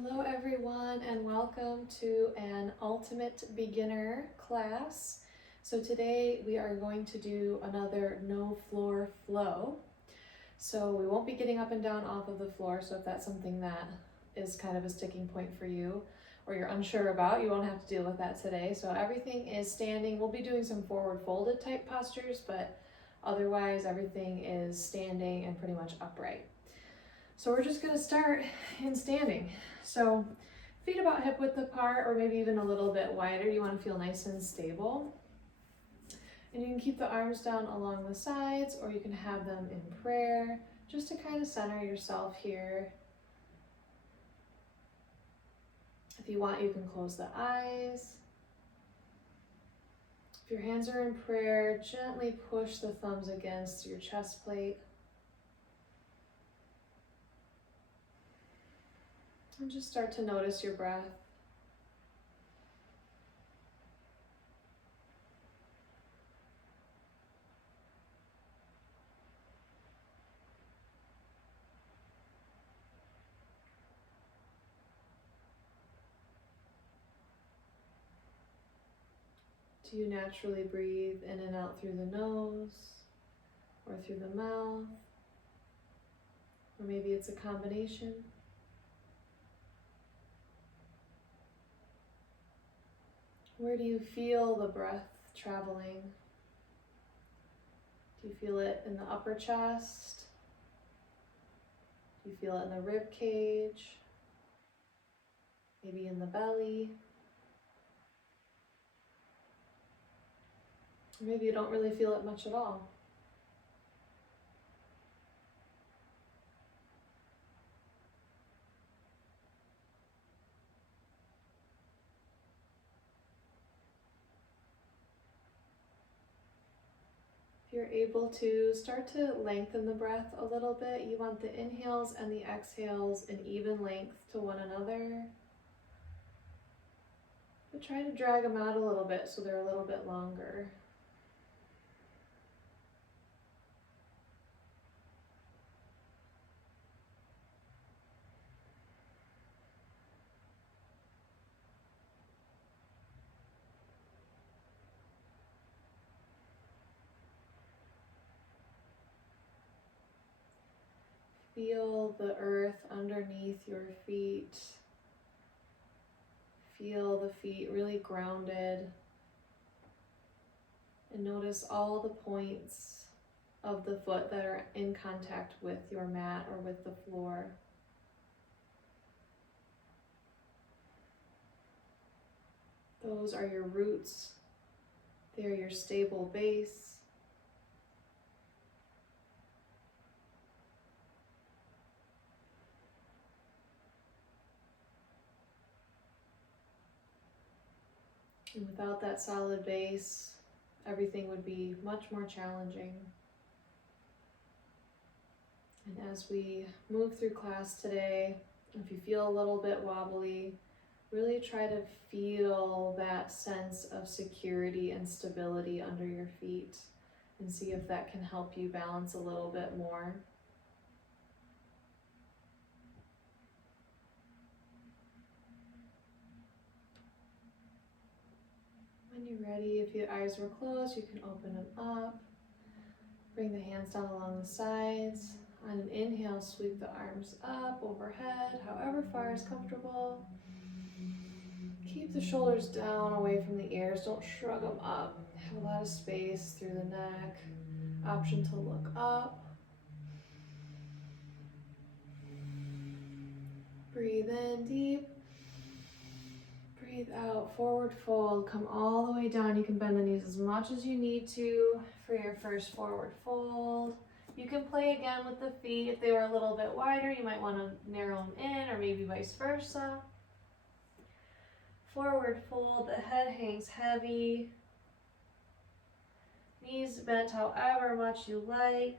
Hello everyone and welcome to an ultimate beginner class. So today we are going to do another no floor flow. So we won't be getting up and down off of the floor, so if that's something that is kind of a sticking point for you or you're unsure about, you won't have to deal with that today. So everything is standing. We'll be doing some forward folded type postures, but otherwise everything is standing and pretty much upright. So we're just going to start in standing. So feet about hip width apart, or maybe even a little bit wider. You want to feel nice and stable. And you can keep the arms down along the sides, or you can have them in prayer, just to kind of center yourself here. If you want, you can close the eyes. If your hands are in prayer, gently push the thumbs against your chest plate. And just start to notice your breath. Do you naturally breathe in and out through the nose or through the mouth? Or maybe it's a combination. Where do you feel the breath traveling? Do you feel it in the upper chest? Do you feel it in the rib cage? Maybe in the belly? Or maybe you don't really feel it much at all. If you're able to, start to lengthen the breath a little bit. You want the inhales and the exhales in even length to one another. But try to drag them out a little bit so they're a little bit longer. Feel the earth underneath your feet. Feel the feet really grounded. And notice all the points of the foot that are in contact with your mat or with the floor. Those are your roots. They are your stable base. And without that solid base, everything would be much more challenging. And as we move through class today, if you feel a little bit wobbly, really try to feel that sense of security and stability under your feet and see if that can help you balance a little bit more. When you're ready, if your eyes were closed, you can open them up. Bring the hands down along the sides. On an inhale, sweep the arms up, overhead, however far is comfortable. Keep the shoulders down, away from the ears. Don't shrug them up. Have a lot of space through the neck. Option to look up. Breathe in deep. Breathe out, forward fold. Come all the way down. You can bend the knees as much as you need to for your first forward fold. You can play again with the feet. If they were a little bit wider, you might want to narrow them in, or maybe vice versa. Forward fold, the head hangs heavy. Knees bent however much you like.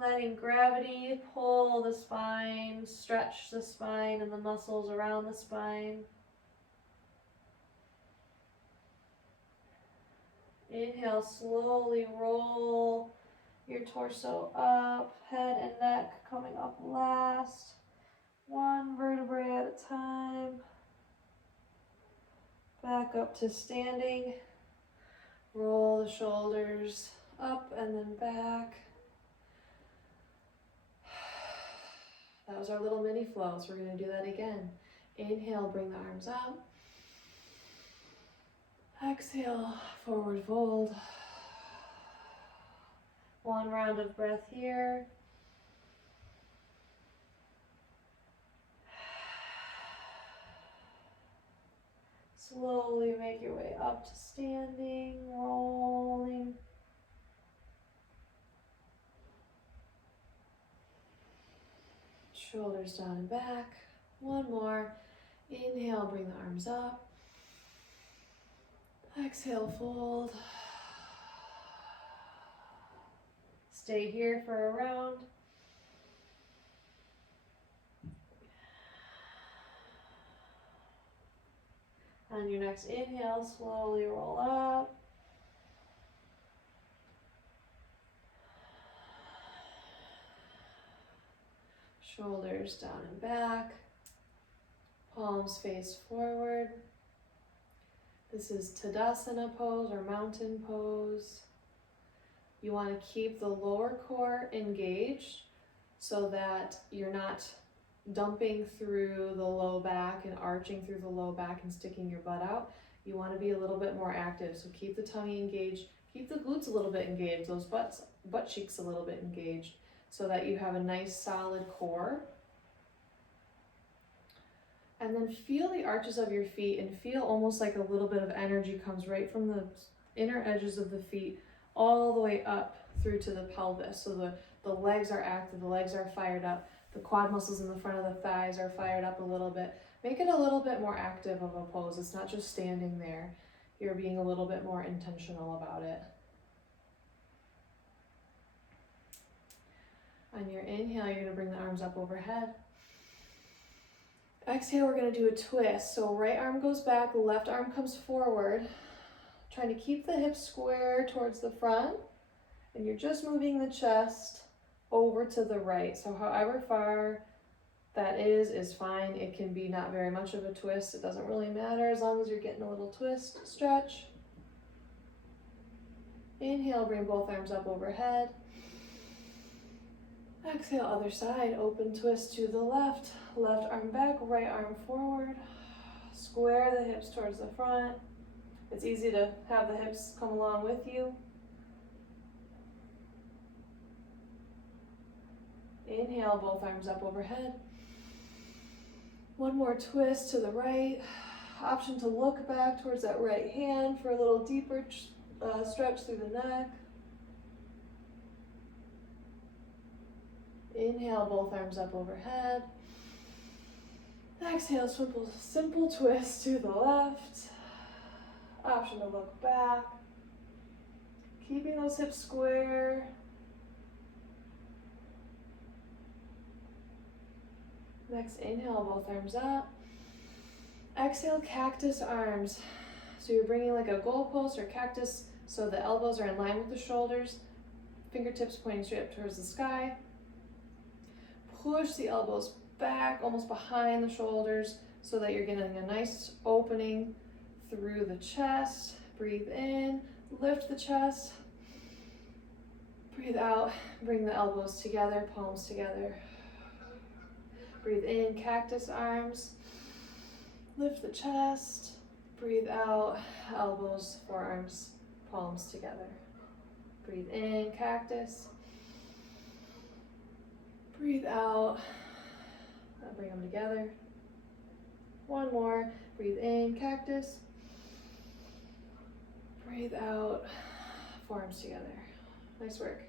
Letting gravity pull the spine, stretch the spine and the muscles around the spine. Inhale, slowly roll Your torso up, head and neck coming up last. One vertebrae at a time. Back up to standing. Roll the shoulders up and then back. That was our little mini flow, so we're going to do that again. Inhale, bring the arms up. Exhale, forward fold. One round of breath here. Slowly make your way up to standing, rolling. Shoulders down and back. One more. Inhale, bring the arms up. Exhale, fold. Stay here for a round. On your next inhale, slowly roll up. Shoulders down and back. Palms face forward. This is Tadasana Pose or Mountain Pose. You want to keep the lower core engaged so that you're not dumping through the low back and arching through the low back and sticking your butt out. You want to be a little bit more active, so keep the tummy engaged, keep the glutes a little bit engaged, those butt cheeks a little bit engaged, so that you have a nice solid core. And then feel the arches of your feet and feel almost like a little bit of energy comes right from the inner edges of the feet all the way up through to the pelvis. So the legs are active, the legs are fired up, the quad muscles in the front of the thighs are fired up a little bit. Make it a little bit more active of a pose. It's not just standing there. You're being a little bit more intentional about it. On your inhale, you're going to bring the arms up overhead. Exhale, we're going to do a twist. So right arm goes back, left arm comes forward. Trying to keep the hips square towards the front. And you're just moving the chest over to the right. So however far that is fine. It can be not very much of a twist. It doesn't really matter as long as you're getting a little twist, stretch. Inhale, bring both arms up overhead. Exhale, other side, open twist to the left. Left arm back, right arm forward. Square the hips towards the front. It's easy to have the hips come along with you. Inhale, both arms up overhead. One more twist to the right. Option to look back towards that right hand for a little deeper stretch through the neck. Inhale, both arms up overhead. Exhale, simple twist to the left. Option to look back. Keeping those hips square. Next inhale, both arms up. Exhale, cactus arms. So you're bringing like a goalpost or cactus so the elbows are in line with the shoulders. Fingertips pointing straight up towards the sky. Push the elbows back, almost behind the shoulders, so that you're getting a nice opening through the chest. Breathe in, lift the chest. Breathe out, bring the elbows together, palms together. Breathe in, cactus arms. Lift the chest. Breathe out, elbows, forearms, palms together. Breathe in, cactus. Breathe out, bring them together. One more, breathe in, cactus. Breathe out, forearms together. Nice work.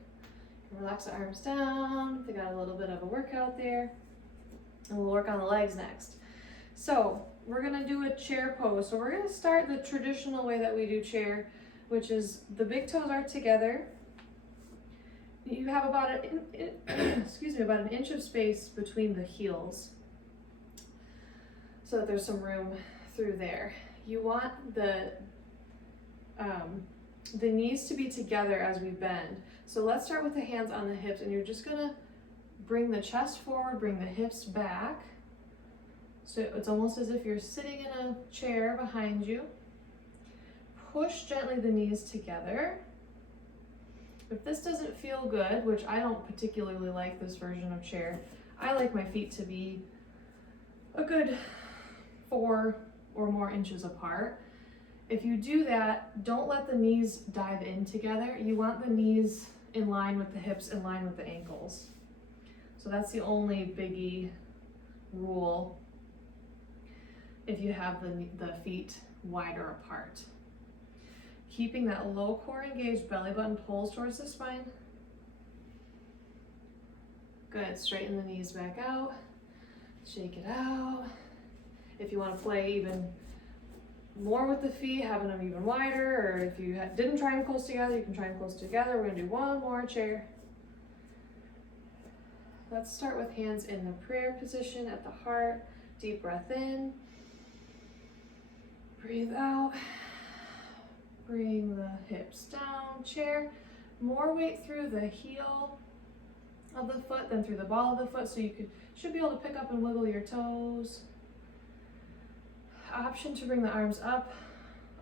Relax the arms down. They got a little bit of a workout there. And we'll work on the legs next. So we're gonna do a chair pose. So we're gonna start the traditional way that we do chair, which is the big toes are together. You have about about an inch of space between the heels, so that there's some room through there. You want the the knees to be together as we bend. So let's start with the hands on the hips, and you're just gonna bring the chest forward, bring the hips back. So it's almost as if you're sitting in a chair behind you. Push gently the knees together. If this doesn't feel good, which I don't particularly like this version of chair, I like my feet to be a good 4 or more inches apart. If you do that, don't let the knees dive in together. You want the knees in line with the hips, in line with the ankles. So that's the only biggie rule if you have the feet wider apart. Keeping that low core engaged, belly button pulls towards the spine. Good, straighten the knees back out, shake it out. If you want to play even more with the feet, having them even wider, or if you didn't try them close together, you can try them close together. We're gonna do one more chair. Let's start with hands in the prayer position at the heart. Deep breath in. Breathe out. Bring the hips down, chair. More weight through the heel of the foot than through the ball of the foot, so you should be able to pick up and wiggle your toes. Option to bring the arms up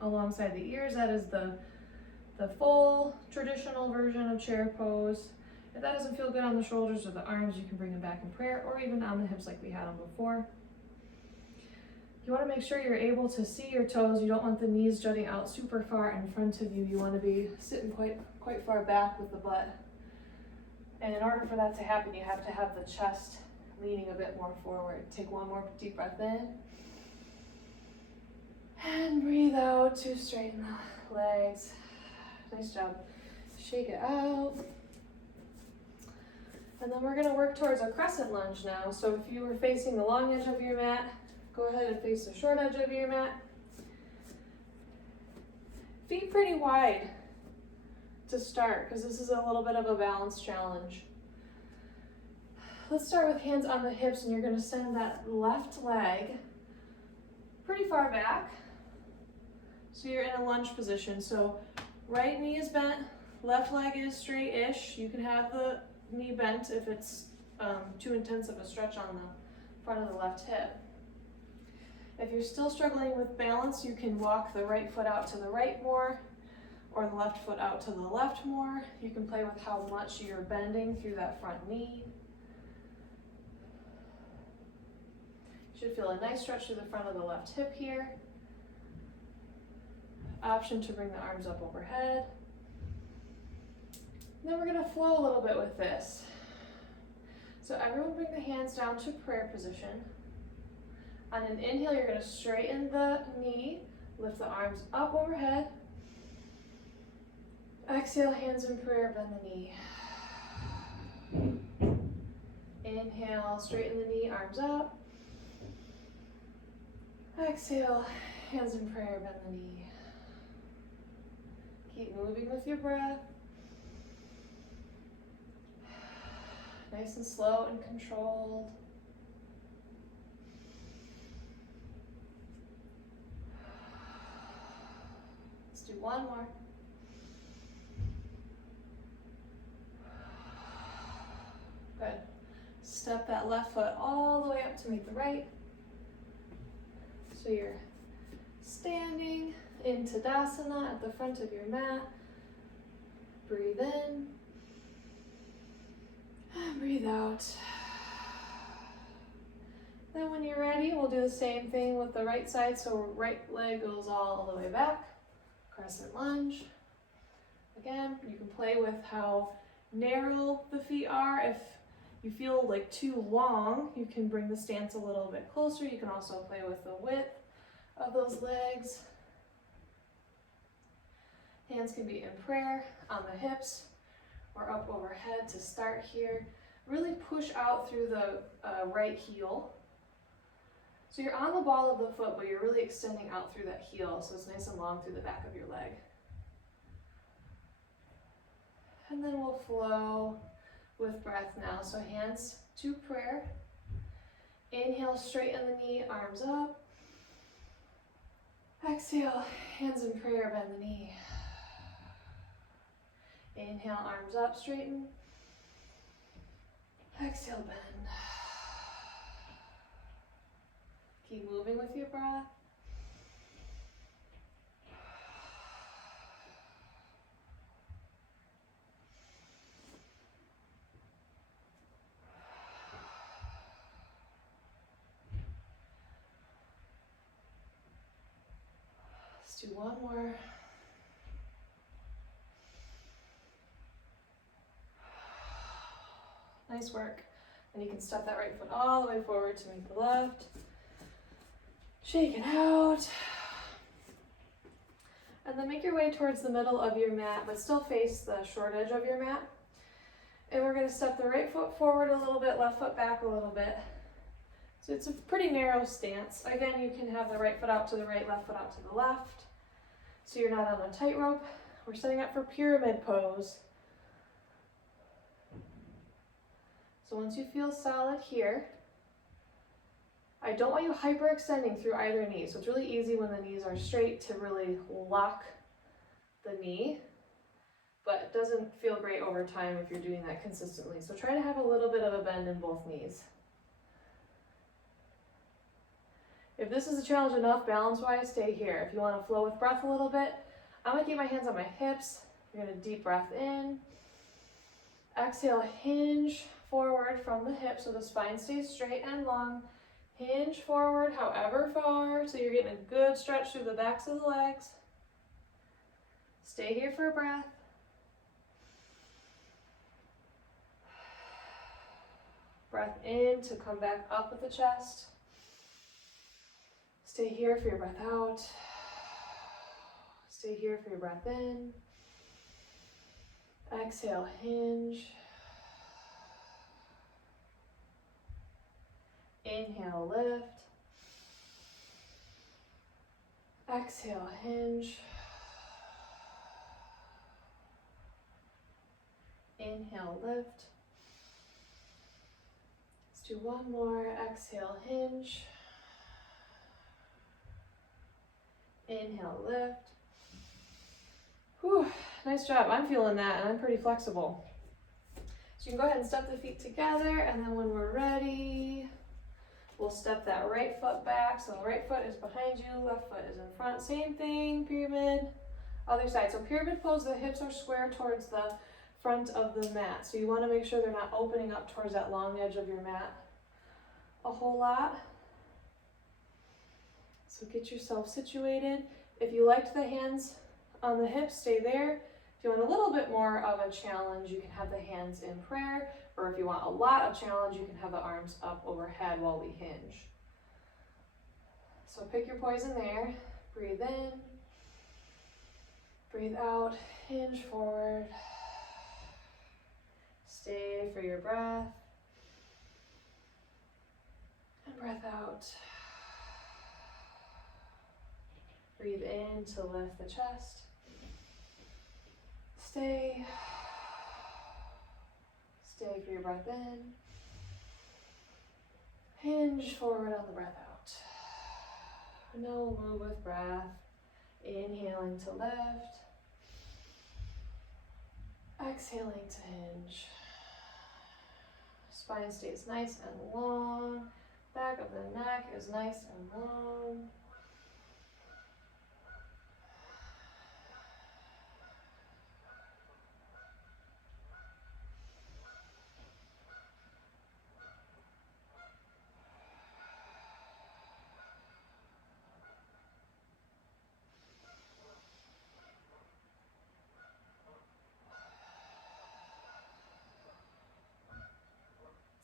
alongside the ears. That is the full traditional version of chair pose. If that doesn't feel good on the shoulders or the arms, you can bring them back in prayer, or even on the hips like we had them before. You want to make sure you're able to see your toes. You don't want the knees jutting out super far in front of you. You want to be sitting quite far back with the butt. And in order for that to happen, you have to have the chest leaning a bit more forward. Take one more deep breath in. And breathe out to straighten the legs. Nice job. Shake it out. And then we're going to work towards a crescent lunge now. So if you were facing the long edge of your mat, go ahead and face the short edge of your mat. Feet pretty wide to start, because this is a little bit of a balance challenge. Let's start with hands on the hips, and you're going to send that left leg pretty far back. So you're in a lunge position. So right knee is bent, left leg is straight-ish. You can have the knee bent if it's too intense of a stretch on the front of the left hip. If you're still struggling with balance, you can walk the right foot out to the right more, or the left foot out to the left more. You can play with how much you're bending through that front knee. You should feel a nice stretch through the front of the left hip here. Option to bring the arms up overhead. And then we're going to flow a little bit with this. So everyone bring the hands down to prayer position. On an inhale, you're going to straighten the knee, lift the arms up overhead. Exhale, hands in prayer, bend the knee. Inhale, straighten the knee, arms up. Exhale, hands in prayer, bend the knee. Keep moving with your breath. Nice and slow and controlled. Let's do one more. Good. Step that left foot all the way up to meet the right. So you're standing in Tadasana at the front of your mat. Breathe in. And breathe out. Then when you're ready, we'll do the same thing with the right side. So right leg goes all the way back. Crescent lunge. Again, you can play with how narrow the feet are. If you feel like too long, you can bring the stance a little bit closer. You can also play with the width of those legs. Hands can be in prayer on the hips or up overhead to start here. Really push out through the right heel. So you're on the ball of the foot, but you're really extending out through that heel, so it's nice and long through the back of your leg. And then we'll flow with breath now. So hands to prayer. Inhale, straighten the knee, arms up. Exhale, hands in prayer, bend the knee. Inhale, arms up, straighten. Exhale, bend. Keep moving with your breath. Let's do one more. Nice work. And you can step that right foot all the way forward to meet the left. Shake it out. And then make your way towards the middle of your mat, but still face the short edge of your mat. And we're going to step the right foot forward a little bit, left foot back a little bit. So it's a pretty narrow stance. Again, you can have the right foot out to the right, left foot out to the left. So you're not on a tightrope. We're setting up for pyramid pose. So once you feel solid here, I don't want you hyperextending through either knee. So it's really easy when the knees are straight to really lock the knee, but it doesn't feel great over time if you're doing that consistently. So try to have a little bit of a bend in both knees. If this is a challenge enough balance-wise, stay here. If you want to flow with breath a little bit, I'm going to keep my hands on my hips. You're going to deep breath in. Exhale, hinge forward from the hips so the spine stays straight and long. Hinge forward however far, so you're getting a good stretch through the backs of the legs. Stay here for a breath. Breath in to come back up with the chest. Stay here for your breath out. Stay here for your breath in. Exhale, hinge. Inhale, lift. Exhale, hinge. Inhale, lift. Let's do one more. Exhale, hinge. Inhale, lift. Whew, nice job. I'm feeling that, and I'm pretty flexible. So you can go ahead and step the feet together, and then when we're ready, we'll step that right foot back. So the right foot is behind you, left foot is in front. Same thing, pyramid, other side. So pyramid pose, the hips are square towards the front of the mat. So you want to make sure they're not opening up towards that long edge of your mat a whole lot. So get yourself situated. If you liked the hands on the hips, stay there. If you want a little bit more of a challenge, you can have the hands in prayer, or if you want a lot of challenge, you can have the arms up overhead while we hinge. So pick your poison there. Breathe in, breathe out, hinge forward. Stay for your breath, and breath out. Breathe in to lift the chest. Stay. Stay for your breath in. Hinge forward on the breath out. No move with breath. Inhaling to lift. Exhaling to hinge. Spine stays nice and long. Back of the neck is nice and long.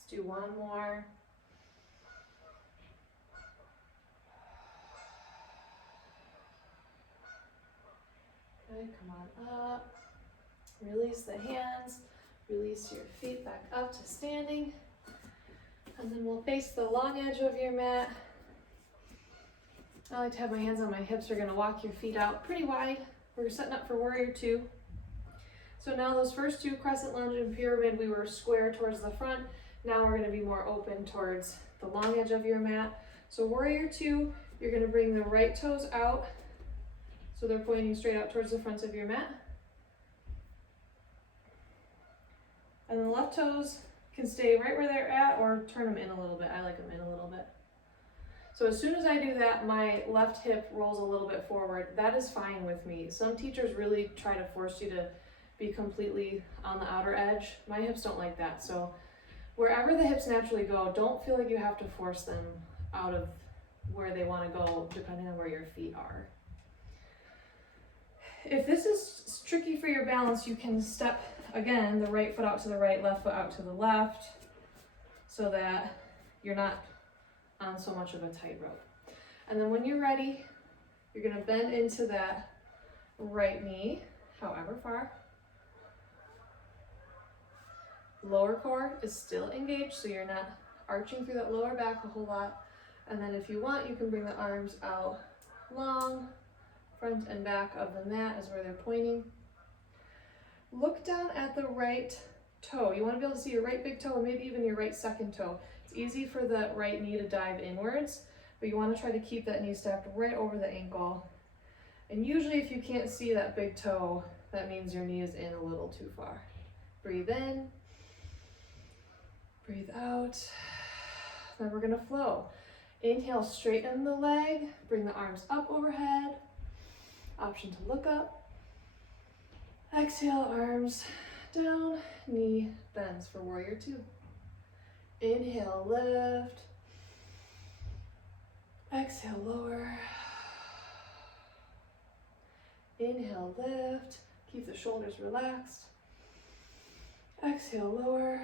Do one more. Good, come on up. Release the hands. Release your feet back up to standing. And then we'll face the long edge of your mat. I like to have my hands on my hips. We're gonna walk your feet out pretty wide. We're setting up for warrior two. So now those first two, crescent lunge and pyramid, we were square towards the front. Now we're going to be more open towards the long edge of your mat. So warrior two, you're going to bring the right toes out. So they're pointing straight out towards the front of your mat. And then the left toes can stay right where they're at or turn them in a little bit. I like them in a little bit. So as soon as I do that, my left hip rolls a little bit forward. That is fine with me. Some teachers really try to force you to be completely on the outer edge. My hips don't like that. So wherever the hips naturally go, don't feel like you have to force them out of where they want to go, depending on where your feet are. If this is tricky for your balance, you can step, again, the right foot out to the right, left foot out to the left, so that you're not on so much of a tightrope. And then when you're ready, you're going to bend into that right knee, however far. Lower core is still engaged, so you're not arching through that lower back a whole lot. And then if you want, you can bring the arms out long. Front and back of the mat is where they're pointing. Look down at the right toe. You want to be able to see your right big toe and maybe even your right second toe. It's easy for the right knee to dive inwards, but you want to try to keep that knee stacked right over the ankle. And usually if you can't see that big toe, that means your knee is in a little too far. Breathe in, breathe out. Then we're going to flow. Inhale, straighten the leg, bring the arms up overhead. Option to look up. Exhale, arms down, knee bends for warrior two. Inhale, lift. Exhale, lower. Inhale, lift. Keep the shoulders relaxed. Exhale, lower.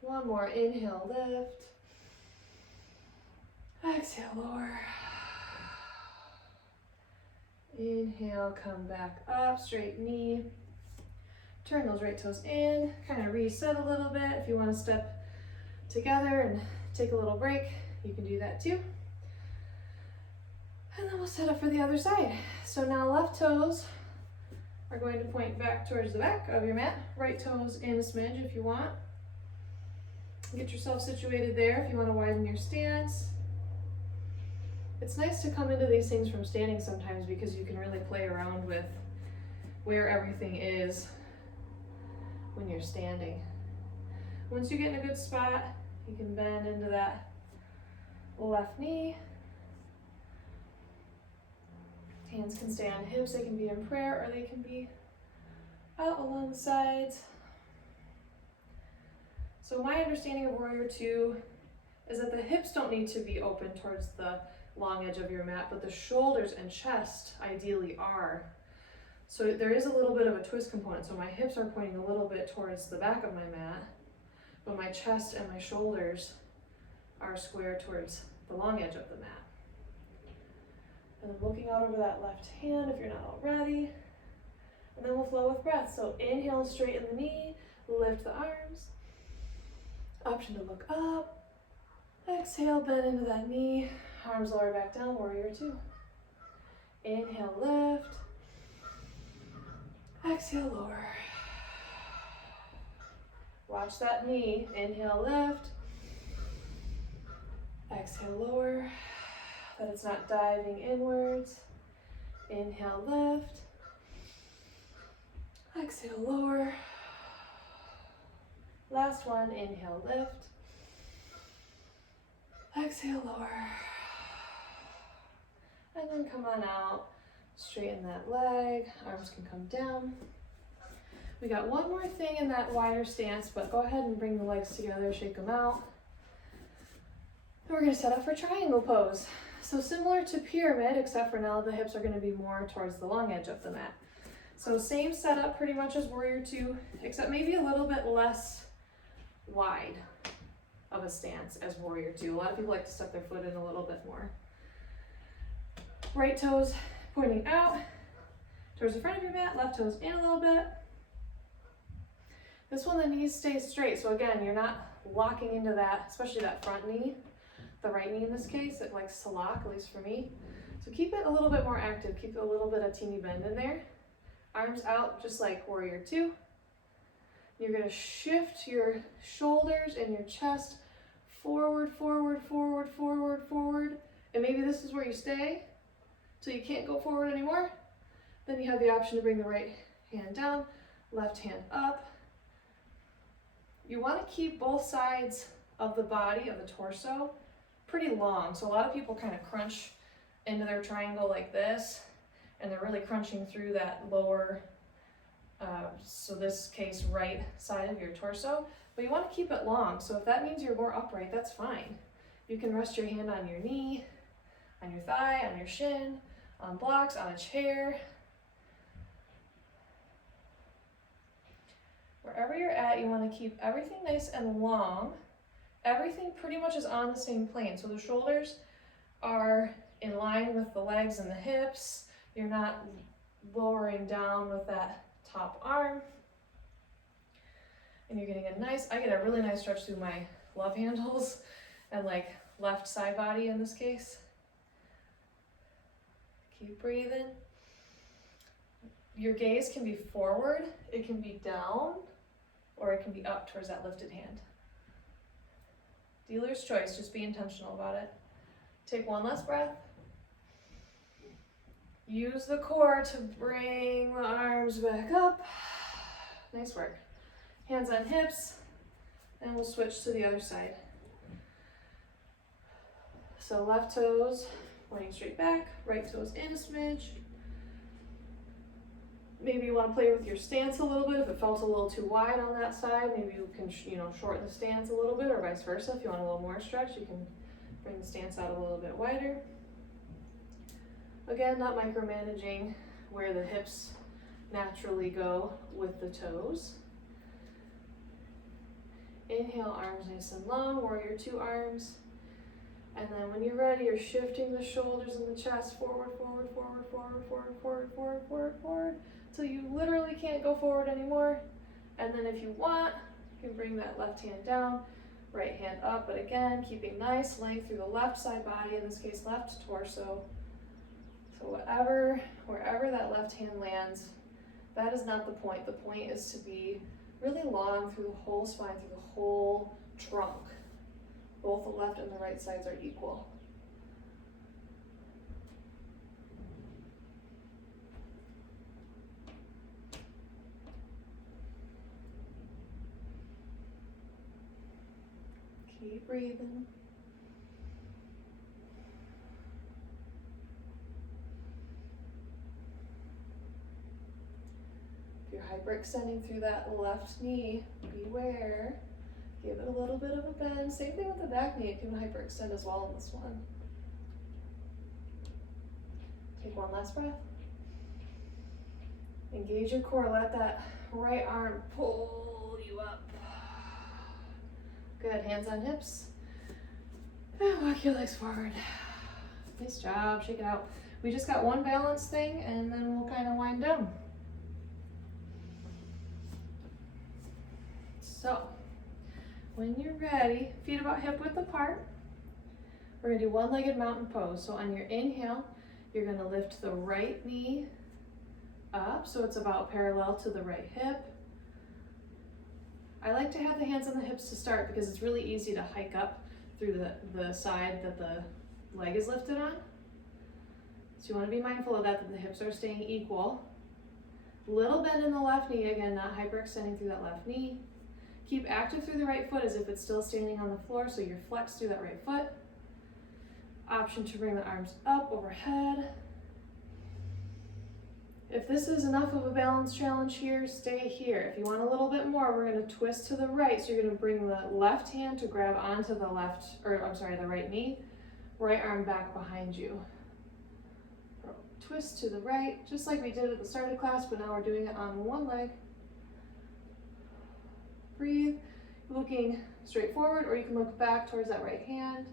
One more, inhale, lift. Exhale, lower. Inhale, come back up, straight knee. Turn those right toes in, kind of reset a little bit. If you want to step together and take a little break, you can do that too. And then we'll set up for the other side. So now left toes are going to point back towards the back of your mat. Right toes in a smidge if you want. Get yourself situated there if you want to widen your stance. It's nice to come into these things from standing sometimes because you can really play around with where everything is when you're standing. Once you get in a good spot, you can bend into that left knee. Hands can stay on hips, they can be in prayer or they can be out along the sides. So my understanding of warrior two is that the hips don't need to be open towards the long edge of your mat, but the shoulders and chest ideally are. So there is a little bit of a twist component. So my hips are pointing a little bit towards the back of my mat, but my chest and my shoulders are square towards the long edge of the mat. And I'm looking out over that left hand if you're not already. And then we'll flow with breath. So inhale, straighten the knee, lift the arms. Option to look up. Exhale, bend into that knee. Arms lower back down, warrior two. Inhale, lift. Exhale, lower. Watch that knee. Inhale, lift. Exhale, lower. That it's not diving inwards. Inhale, lift. Exhale, lower. Last one, inhale, lift. Exhale, lower. And then come on out, straighten that leg, arms can come down. We got one more thing in that wider stance, but go ahead and bring the legs together, shake them out. And we're gonna set up for triangle pose. So similar to pyramid, except for now the hips are gonna be more towards the long edge of the mat. So same setup pretty much as warrior two, except maybe a little bit less wide of a stance as warrior two. A lot of people like to step their foot in a little bit more. Right toes pointing out towards the front of your mat, left toes in a little bit. This one, the knees stay straight. So again, you're not locking into that, especially that front knee, the right knee in this case, it likes to lock, at least for me. So keep it a little bit more active, keep a little bit of teeny bend in there. Arms out just like warrior two. You're gonna shift your shoulders and your chest forward, forward, forward, forward, forward. And maybe this is where you stay. So you can't go forward anymore, then you have the option to bring the right hand down, left hand up. You want to keep both sides of the body, of the torso, pretty long. So a lot of people kind of crunch into their triangle like this, and they're really crunching through that lower, so this case, right side of your torso. But you want to keep it long, so if that means you're more upright, that's fine. You can rest your hand on your knee, on your thigh, on your shin, on blocks, on a chair. Wherever you're at, you want to keep everything nice and long. Everything pretty much is on the same plane. So the shoulders are in line with the legs and the hips. You're not lowering down with that top arm. And you're getting I get a really nice stretch through my love handles and like left side body in this case. Keep breathing. Your gaze can be forward, it can be down, or it can be up towards that lifted hand. Dealer's choice, just be intentional about it. Take one last breath. Use the core to bring the arms back up. Nice work. Hands on hips, and we'll switch to the other side. So left toes pointing straight back, right toes in a smidge. Maybe you want to play with your stance a little bit. If it felt a little too wide on that side, maybe you can, shorten the stance a little bit, or vice versa. If you want a little more stretch, you can bring the stance out a little bit wider. Again, not micromanaging where the hips naturally go with the toes. Inhale, arms nice and long, warrior two arms. And then when you're ready, you're shifting the shoulders and the chest forward, forward, forward, forward, forward, forward, forward, forward, forward, till you literally can't go forward anymore. And then if you want, you can bring that left hand down, right hand up, but again, keeping nice length through the left side body, in this case, left torso. So wherever that left hand lands, that is not the point. The point is to be really long through the whole spine, through the whole trunk. Both the left and the right sides are equal. Keep breathing. If you're hyperextending through that left knee, beware. Give it a little bit of a bend. Same thing with the back knee. It can hyperextend as well in this one. Take one last breath. Engage your core. Let that right arm pull you up. Good. Hands on hips. And walk your legs forward. Nice job. Shake it out. We just got one balance thing, and then we'll kind of wind down. So, when you're ready, feet about hip width apart, we're gonna do one-legged mountain pose. So on your inhale, you're gonna lift the right knee up, so it's about parallel to the right hip. I like to have the hands on the hips to start because it's really easy to hike up through the side that the leg is lifted on. So you wanna be mindful of that the hips are staying equal. Little bend in the left knee, again, not hyperextending through that left knee. Keep active through the right foot as if it's still standing on the floor, so you're flexed through that right foot. Option to bring the arms up overhead. If this is enough of a balance challenge here, stay here. If you want a little bit more, we're going to twist to the right. So you're going to bring the left hand to grab onto the the right knee. Right arm back behind you. Twist to the right, just like we did at the start of class, but now we're doing it on one leg. Breathe, looking straight forward, or you can look back towards that right hand.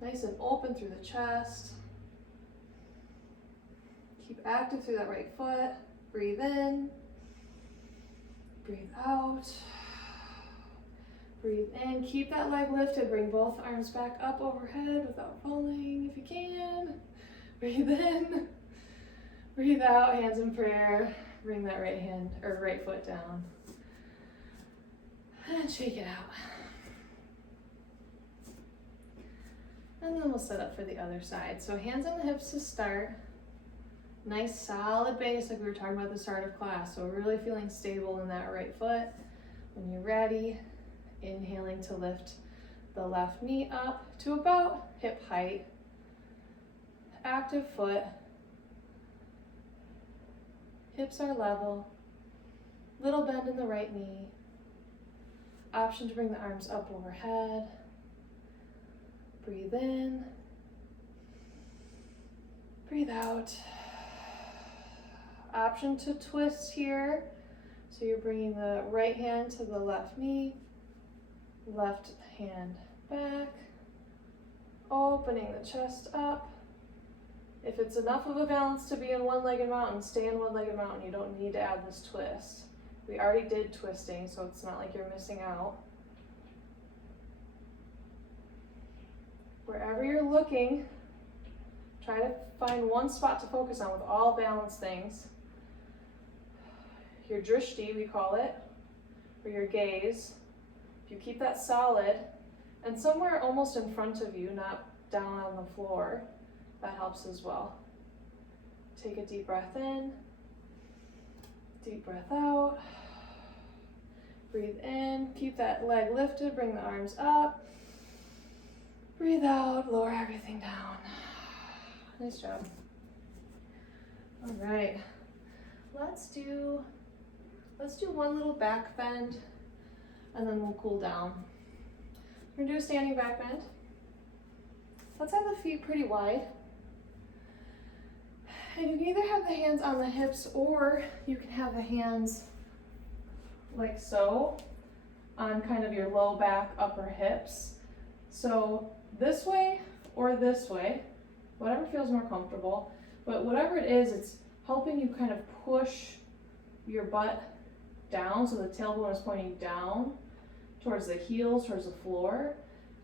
Nice and open through the chest. Keep active through that right foot. Breathe in. Breathe out. Breathe in. Keep that leg lifted. Bring both arms back up overhead without falling if you can. Breathe in. Breathe out, hands in prayer. Bring that right foot down. And shake it out. And then we'll set up for the other side. So hands on the hips to start. Nice solid base like we were talking about at the start of class. So really feeling stable in that right foot. When you're ready, inhaling to lift the left knee up to about hip height. Active foot. Hips are level. Little bend in the right knee. Option to bring the arms up overhead. Breathe in. Breathe out. Option to twist here. So you're bringing the right hand to the left knee, left hand back, opening the chest up. If it's enough of a balance to be in one-legged mountain, stay in one-legged mountain. You don't need to add this twist. We already did twisting, so it's not like you're missing out. Wherever you're looking, try to find one spot to focus on with all balanced things. Your drishti, we call it, or your gaze. If you keep that solid, and somewhere almost in front of you, not down on the floor, that helps as well. Take a deep breath in, deep breath out. Breathe in, keep that leg lifted, bring the arms up. Breathe out, lower everything down. Nice job. All right, let's do one little back bend and then we'll cool down. We're gonna do a standing back bend. Let's have the feet pretty wide. And you can either have the hands on the hips or you can have the hands like so on kind of your low back, upper hips. So this way or this way, whatever feels more comfortable, but whatever it is, it's helping you kind of push your butt down so the tailbone is pointing down towards the heels, towards the floor.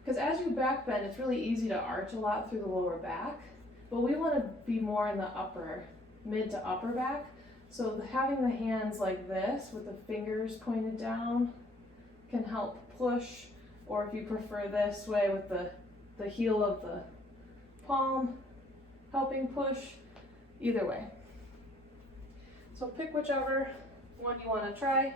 Because as you back bend, it's really easy to arch a lot through the lower back, but we want to be more in the upper, mid to upper back. So having the hands like this with the fingers pointed down can help push, or if you prefer this way with the heel of the palm helping push, either way. So pick whichever one you want to try.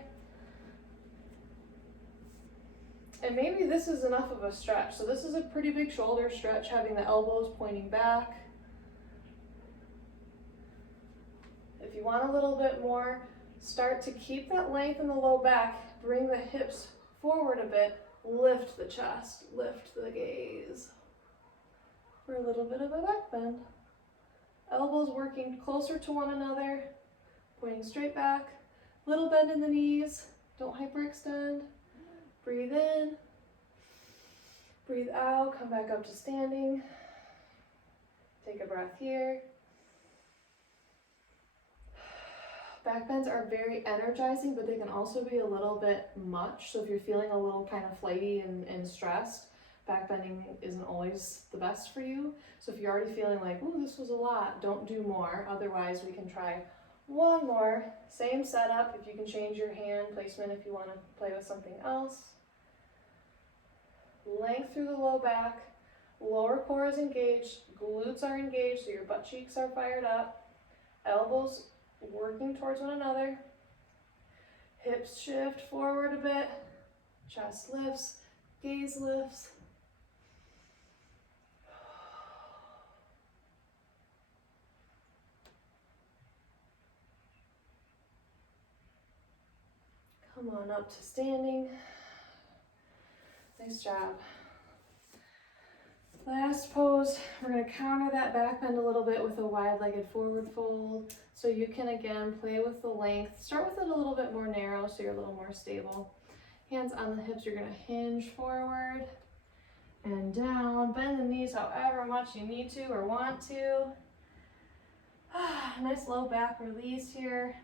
And maybe this is enough of a stretch. So this is a pretty big shoulder stretch, having the elbows pointing back. If you want a little bit more, start to keep that length in the low back, bring the hips forward a bit, lift the chest, lift the gaze. For a little bit of a back bend. Elbows working closer to one another, pointing straight back. Little bend in the knees, don't hyperextend. Breathe in, breathe out, come back up to standing. Take a breath here. Back bends are very energizing, but they can also be a little bit much. So if you're feeling a little kind of flighty and stressed, back bending isn't always the best for you. So if you're already feeling like, ooh, this was a lot, don't do more. Otherwise, we can try one more. Same setup. If you can change your hand placement if you want to play with something else. Length through the low back. Lower core is engaged. Glutes are engaged, so your butt cheeks are fired up. Elbows working towards one another. Hips shift forward a bit. Chest lifts. Gaze lifts. Come on up to standing. Nice job. Last pose, we're going to counter that back bend a little bit with a wide-legged forward fold. So you can again play with the length. Start with it a little bit more narrow so you're a little more stable. Hands on the hips, you're going to hinge forward and down. Bend the knees however much you need to or want to. Nice low back release here.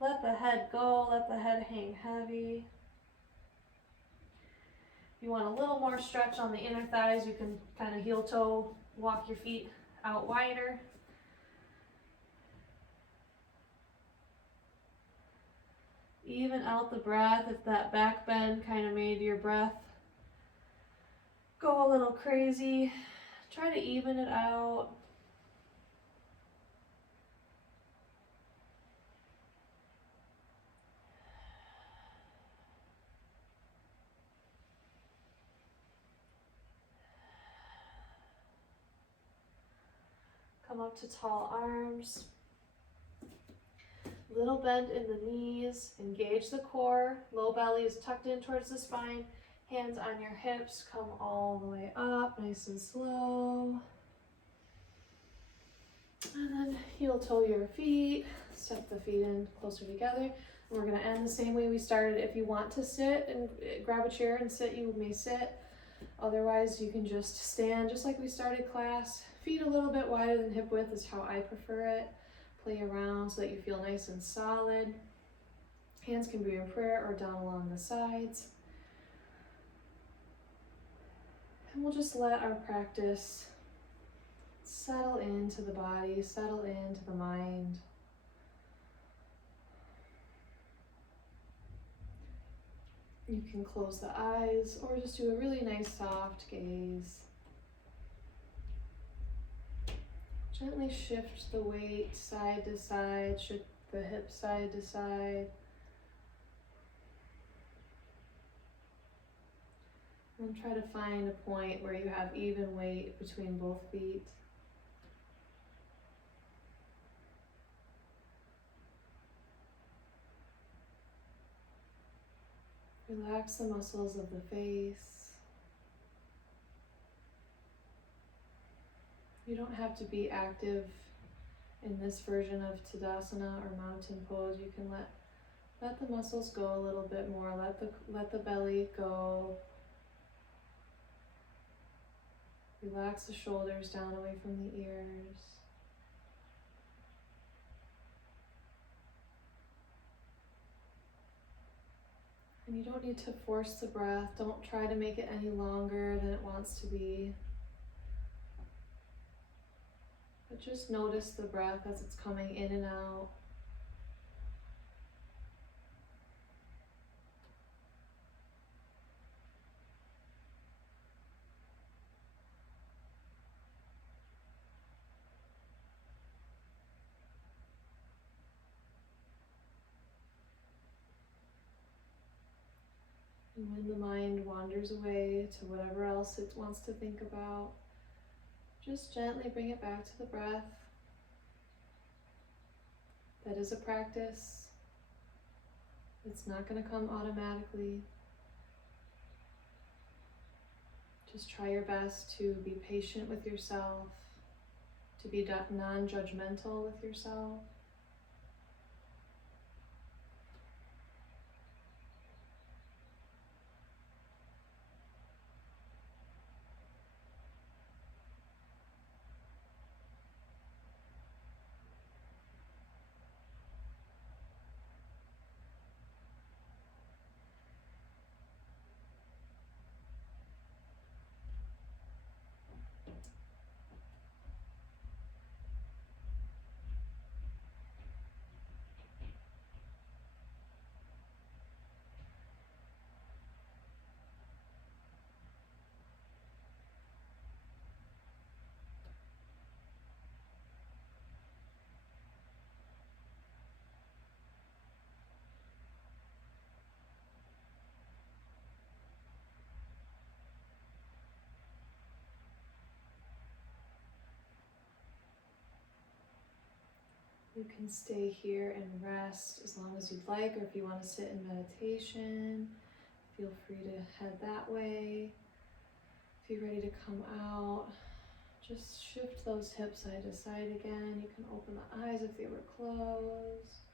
Let the head go, let the head hang heavy. If you want a little more stretch on the inner thighs, you can kind of heel toe, walk your feet out wider. Even out the breath if that back bend kind of made your breath go a little crazy. Try to even it out. Come up to tall arms. Little bend in the knees. Engage the core. Low belly is tucked in towards the spine. Hands on your hips. Come all the way up, nice and slow. And then heel toe your feet. Step the feet in closer together. And we're going to end the same way we started. If you want to sit and grab a chair and sit, you may sit. Otherwise, you can just stand just like we started class. Feet a little bit wider than hip width is how I prefer it. Play around so that you feel nice and solid. Hands can be in prayer or down along the sides. And we'll just let our practice settle into the body, settle into the mind. You can close the eyes or just do a really nice soft gaze. Gently shift the weight side to side, shift the hips side to side. And try to find a point where you have even weight between both feet. Relax the muscles of the face. You don't have to be active in this version of Tadasana or mountain pose. You can let the muscles go a little bit more. Let the belly go. Relax the shoulders down away from the ears. And you don't need to force the breath. Don't try to make it any longer than it wants to be. But just notice the breath as it's coming in and out. And when the mind wanders away to whatever else it wants to think about, just gently bring it back to the breath. That is a practice. It's not going to come automatically. Just try your best to be patient with yourself, to be non-judgmental with yourself. You can stay here and rest as long as you'd like, or if you want to sit in meditation, feel free to head that way. If you're ready to come out, just shift those hips side to side again. You can open the eyes if they were closed.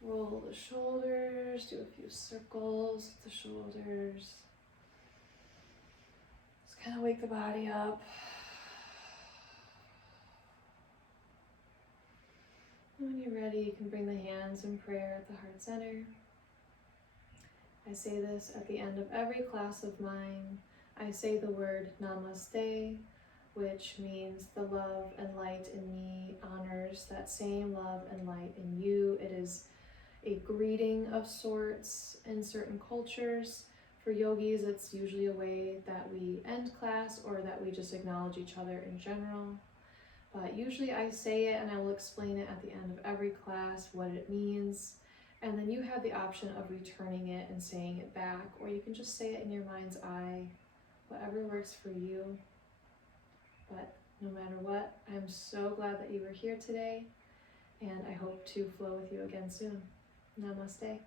Roll the shoulders, do a few circles with the shoulders. Just kind of wake the body up. When you're ready, you can bring the hands in prayer at the heart center. I say this at the end of every class of mine. I say the word namaste, which means the love and light in me honors that same love and light in you. It is a greeting of sorts in certain cultures. For yogis, it's usually a way that we end class or that we just acknowledge each other in general. But usually I say it and I will explain it at the end of every class, what it means. And then you have the option of returning it and saying it back, or you can just say it in your mind's eye, whatever works for you. But no matter what. I'm so glad that you were here today, and I hope to flow with you again soon. Namaste.